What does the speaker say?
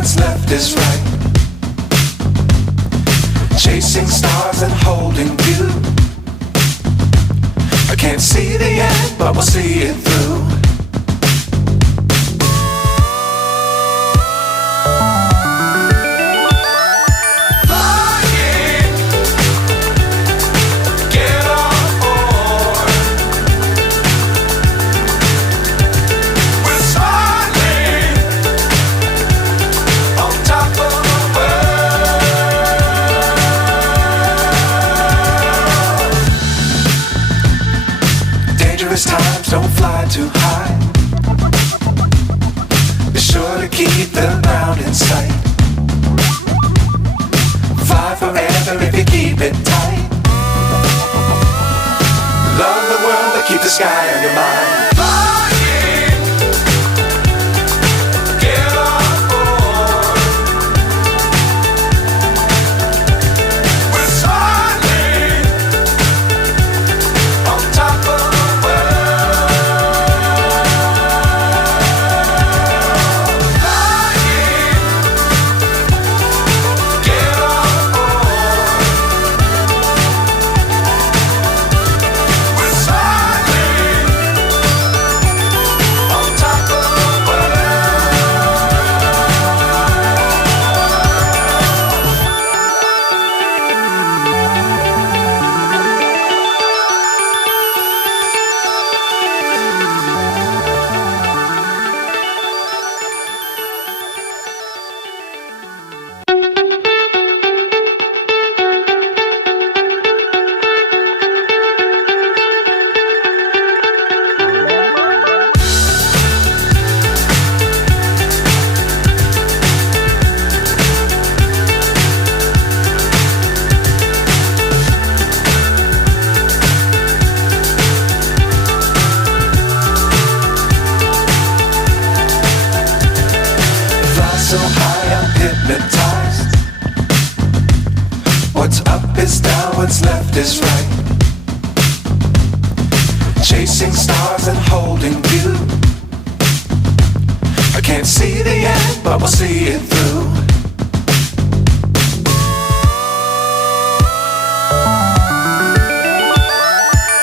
what's left is right. Chasing stars and holding you. I can't see the end, but we'll see it through. Times don't fly too high. Be sure to keep the ground in sight. Fly forever if you keep it tight. Love the world but keep the sky on your mind. So high I'm hypnotized. What's up is down, what's left is right. Chasing stars and holding you. I can't see the end, but we'll see it through.